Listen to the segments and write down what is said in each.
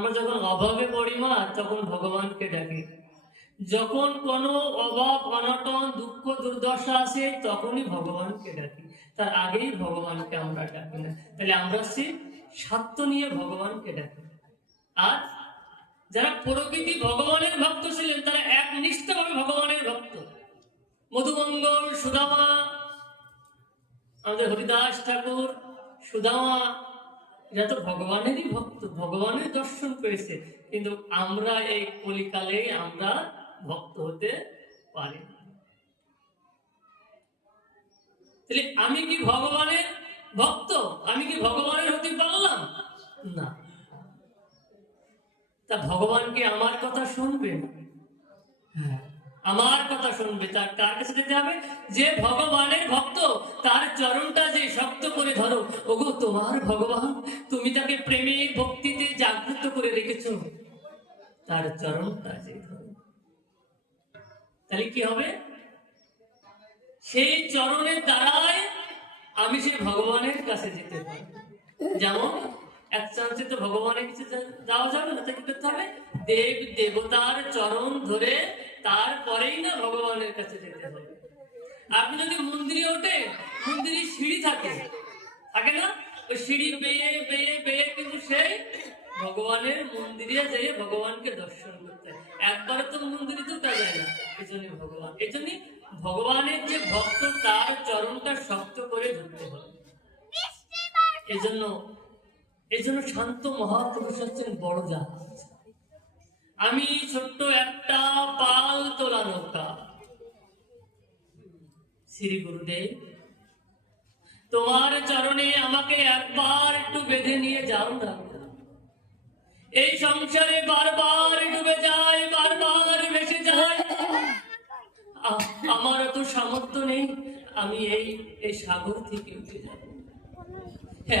আমরা যখন অভাবে পড়ি মা, তখন ভগবানকে ডাকি। যখন কোনো অভাব, অনটন, দুঃখ, দুর্দশা আসে, তখনই ভগবানকে ডাকি। তার আগেই ভগবানকে আমরা ডাকি না। তাহলে আমরা সে স্বার্থ নিয়ে ভগবানকে ডাকি। আর যারা প্রকৃতি ভগবানের ভক্ত ছিলেন, তারা একনিষ্ঠভাবে ভগবানের ভক্ত। মধুমঙ্গল, সুদামা, আমাদের হরিদাস ঠাকুর, সুদামা এরা তো ভগবানেরই ভক্ত, ভগবানের দর্শন পেয়েছে কিন্তু আমরা এই কলিকালে আমরা ভক্ত হতে পারি তাহলে আমি কি ভগবানের ভক্ত? আমি কি ভগবানের হতে পারলাম? না। তা ভগবান কি আমার কথা শুনবে হ্যাঁ। আমার কথা শুনবে, তার কার কাছে যেতে হবে? যে ভগবানের ভক্ত, তার চরণটা যে শক্ত করে ধরো। ওগো, তোমার ভগবান, তুমি তাকে প্রেমে ভক্তিতে জাগ্রত করে রেখেছো। তার চরণটা যে তাহলে কি হবে? সেই চরণের দ্বারায় আমি সেই ভগবানের কাছে যেতে পারি যেমন, এক চান্সে তো ভগবানের কাছে যাওয়া যাবে না, তাকে করতে হবে। দেব দেবতার চরণ ধরে তারপরেই না ভগবানের কাছে যেতে হবে আপনি যদি মন্দিরে ওঠে মন্দিরে সিঁড়ি থাকে। থাকে না? ওই সিঁড়ি বেয়ে বেয়ে বেয়ে কিন্তু সেই ভগবানের মন্দিরে যেয়ে ভগবানকে দর্শন করতে একবার তো মন্দিরে তো উঠা যায় না। এই জন্য ভগবান এই জন্য ভগবানের যে ভক্ত, তার চরণটা শক্ত করে ধরতে হবে এই জন্য এই জন্য শান্ত মহাপুরুষ হচ্ছেন বড় জাহাজ আমি ছোট্ট একটা পাল তোলা নৌকা শ্রী গুরুদেব, তোমার চরণে আমাকে একবার একটু বেঁধে নিয়ে যাও না। এই সংসারে বারবার ডুবে যায়, বারবার ভেসে যায়। আমার তো সামর্থ্য নেই, আমি এই এই সাগর থেকে উঠে যাব।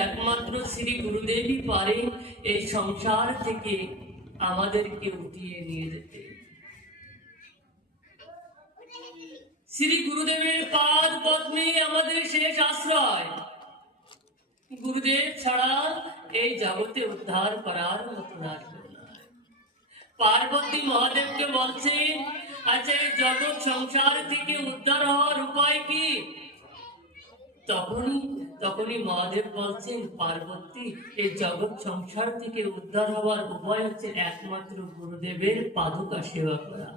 একমাত্র শ্রী গুরুদেবই পারে এই সংসার থেকে আমাদেরকে উঠিয়ে নিয়ে যেতে। শ্রী গুরুদেবের পাদ পদ্মে আমাদের শেষ আশ্রয়। গুরুদেব ছাড়া এই জগতে উদ্ধার করার মতো না পার্বতী মহাদেবকে বলছেন আচ্ছা এই জগৎ সংসার থেকে উদ্ধার হওয়ার উপায় কি? তখনই তখনই মহাদেব বলছেন, পার্বতী এই জগৎ সংসার থেকে উদ্ধার হওয়ার উপায় হচ্ছে একমাত্র গুরুদেবের পাদুকা সেবা করা।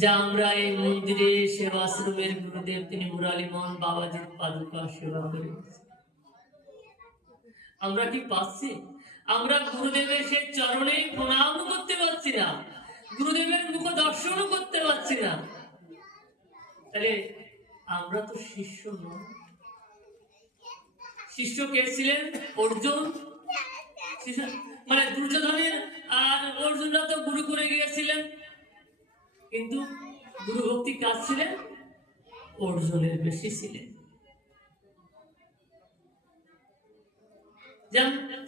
যা আমরা এই মন্দিরে সেবাশ্রমের গুরুদেব, তিনি মুরালিমোহন বাবাজির পাদুকা সেবা করে আমরা কি পাচ্ছি? আমরা গুরুদেবের সেই চরণে প্রণাম করতে পারছি না। গুরুদেবের মুখ দর্শনও করতে পারছি না। তাহলে আমরা তো শিষ্য নয় শিষ্য কে ছিলেন? অর্জুন। মানে দুর্যোধনের, আর অর্জুনরা তো গুরু করে গিয়েছিলেন। কিন্তু গুরু ভক্তি কাজ ছিলেন? অর্জুনের বেশি ছিলেন।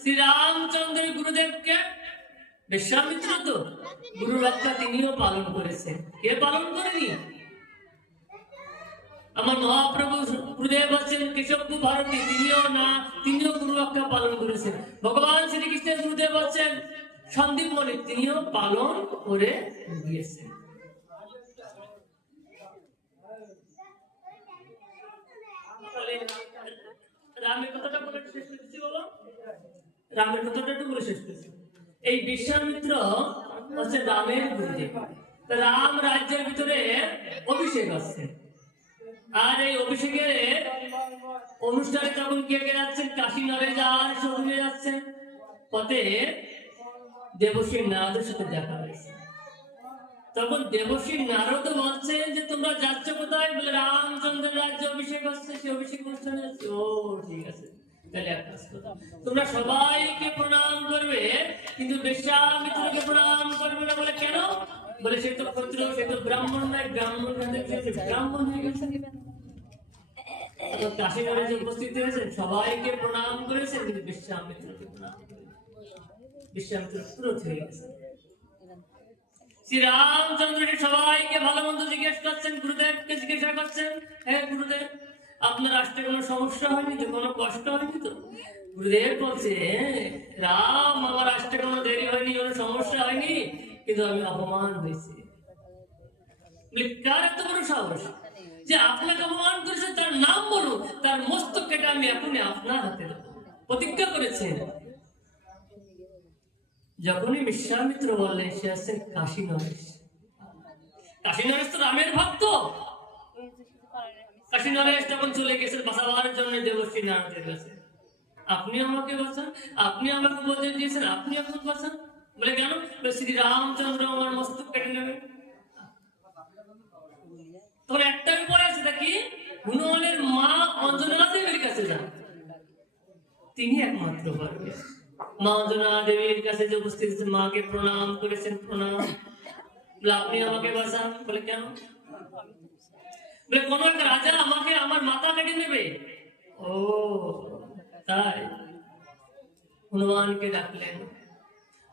শ্রীরামচন্দ্রের গুরুদেবকে বিশ্বামিত্র তো, গুরু রক্ষা তিনিও পালন করেছেন। কে পালন করেনি? আমার মহাপ্রভু গুরুদেব আছেন কেশবপু ভারতী, তিনিও না, তিনিও গুরু রক্ষা পালন করেছেন। ভগবান শ্রীকৃষ্ণের গুরুদেব আছেন, সন্দীপ মল্লিক, তিনিও পালন করে গিয়েছেন। রামের কথাটা বলে শেষ করছি বলো রামের কথাটা এই রাম রাজ্যের ভিতরে অভিষেক আসছে আর এই অভিষেকের তখন কে কে যাচ্ছেন? পথে দেবশ্রী নারদের সাথে দেখা হয়েছে। তখন দেবশ্রী নারদ বলছেন যে, তোমরা যাচ্ছ কোথায়? বলে, রামচন্দ্রের রাজ্যে অভিষেক হচ্ছে। সে অভিষেক অনুষ্ঠানে ও, ঠিক আছে। তাহলে এক কাজ তোমরা সবাইকে প্রণাম করবে, কিন্তু বিশ্বামিত্রকে বলে সে তো পুত্র সে তো ব্রাহ্মণ নয়, ব্রাহ্মণ হয়ে ব্রাহ্মণ হয়ে গেছে। হয়ে জিজ্ঞেস করছেন, গুরুদেবকে জিজ্ঞাসা করছেন হ্যাঁ গুরুদেব, আপনার আসতে কোনো সমস্যা হয়নি তো? কোনো কষ্ট হয়নি তো? গুরুদেব বলছে রাম, আমার আসতে কোনো কিন্তু আমি অপমান হয়েছি। কার এত বড় সাহস? যে আপনাকে অপমান করেছে, তার নাম বলুন, তার মস্তক কেটে আমি এখনই আপনার হাতে প্রতিজ্ঞা করেছেন। যখনই বিশ্বামিত্র বললেন, সে আসছেন কাশী নরেশ। কাশী নরেশ তো রামের ভক্ত। কাশী নরেশ তখন চলে গেছে, বাঁচাবার জন্য দেবশ্রী কাছে। আপনি আমাকে বাঁচান, আপনি আমাকে উপদেশ দিয়েছেন, আপনি এখন বাঁচান। বলে কেন? শ্রী রামচন্দ্র আমার মস্তক কেটে নেবে। তোর একটা উপায় আছে তা কি? হনুমানের মা অঞ্জনা দেবীর কাছে যান। তিনি একমাত্র পারবেন মা অঞ্জনা দেবীর কাছে যে উপস্থিত মাকে প্রণাম করেছেন প্রণাম। বলে, আপনি আমাকে বাঁচান। বলে কেন? বলে কোন এক রাজা আমাকে আমার মাথা কেটে নেবে। ও তাই। হনুমানকে ডাকলেন।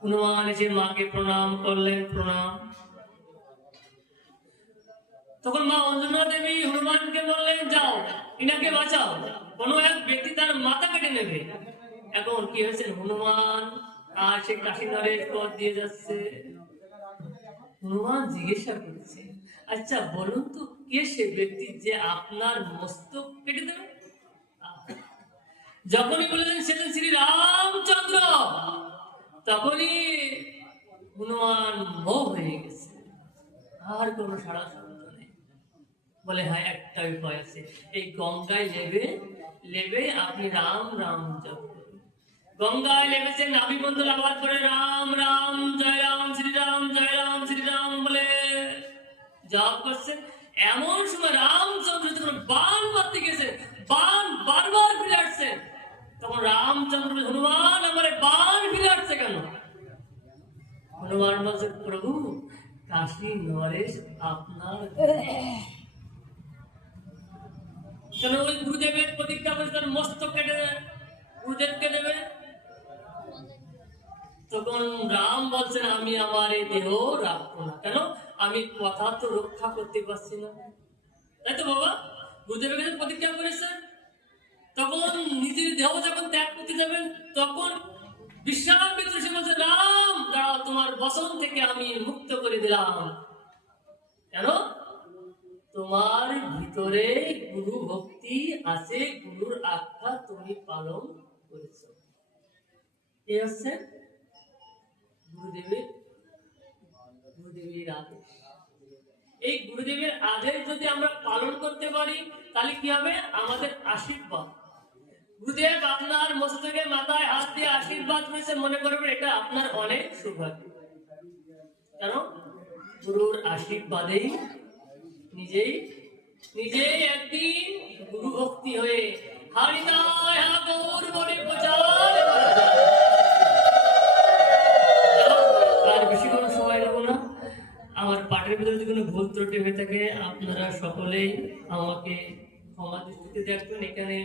হনুমান মাকে প্রণাম করলেন, প্রণাম। তখন মা অঞ্জনা দেবী হনুমানকে বললেন, যাও, ইনাকে বাঁচাও। কোন এক ব্যক্তি তার মাথা কেটে নেবে। এখন কি হয়েছে? হনুমান আর সে পথ দিয়ে যাচ্ছে। হনুমান জিজ্ঞাসা করছে আচ্ছা বলুন তো, কে সে ব্যক্তি যে আপনার মস্তক কেটে দেবে? যখনই বলেছেন সেদিন শ্রী রামচন্দ্র। তখনই হনুমান মোহ হয়ে গেছে। আর কোনো সাড়া শব্দ নেই। বলে হ্যাঁ একটা উপায় আছে। এই গঙ্গায় লেবে লেবে আপনি রাম রাম জপ গঙ্গায় লেবেছে নাভি বন্ধু লাগার করে, রাম রাম, জয় রাম শ্রীরাম জয় রাম শ্রীরাম বলে জপ করছেন। এমন সময় রামচন্দ্র যখন বান মারতে গেছে, বান বারবার ফিরে আসছে, তখন রামচন্দ্র হনুমান, আমার বান ফিরে হনুমান বলছে প্রভু, কাশী নরেশ আপনার কেন ওই গুরুদেবের প্রতিজ্ঞা কেটে দেবে গুরুদেবকে দেবে তখন রাম বলছেন, আমি আমার এই দেহ রাখব না। কেন? আমি কথা তো রক্ষা করতে পারছি না। তাই তো বাবা, গুরুদেবের কাছে প্রতিজ্ঞা করেছেন তখন নিজের দেহ যখন ত্যাগ করতে যাবেন, তখন বিশ্বামিত্র সে বলছে রাম দাঁড়াও, তোমার বসন থেকে আমি মুক্ত করে দিলাম। কেন? তোমার ভিতরে গুরু ভক্তি আছে, গুরুর আজ্ঞা তুমি পালন করেছ। এ হচ্ছে গুরুদেবের গুরুদেবের আদেশ এই গুরুদেবের আদেশ যদি আমরা পালন করতে পারি, তাহলে কি হবে? আমাদের আশীর্বাদ। গুরুদেব আপনার মাথায় হাত দিয়ে আশীর্বাদ মনে করবেন, এটা আপনার অনেক সৌভাগ্য। কেন গুরুর আশীর্বাদেই নিজেই নিজেই একদিন গুরু ভক্তি হয়ে। আর বেশি কোনো সময় নেব না। আমার পাঠের ভিতরে যদি কোনো ভুল ত্রুটি হয়ে থাকে, আপনারা সকলেই আমাকে ক্ষমা দৃষ্টিতে দেখবেন। এখানে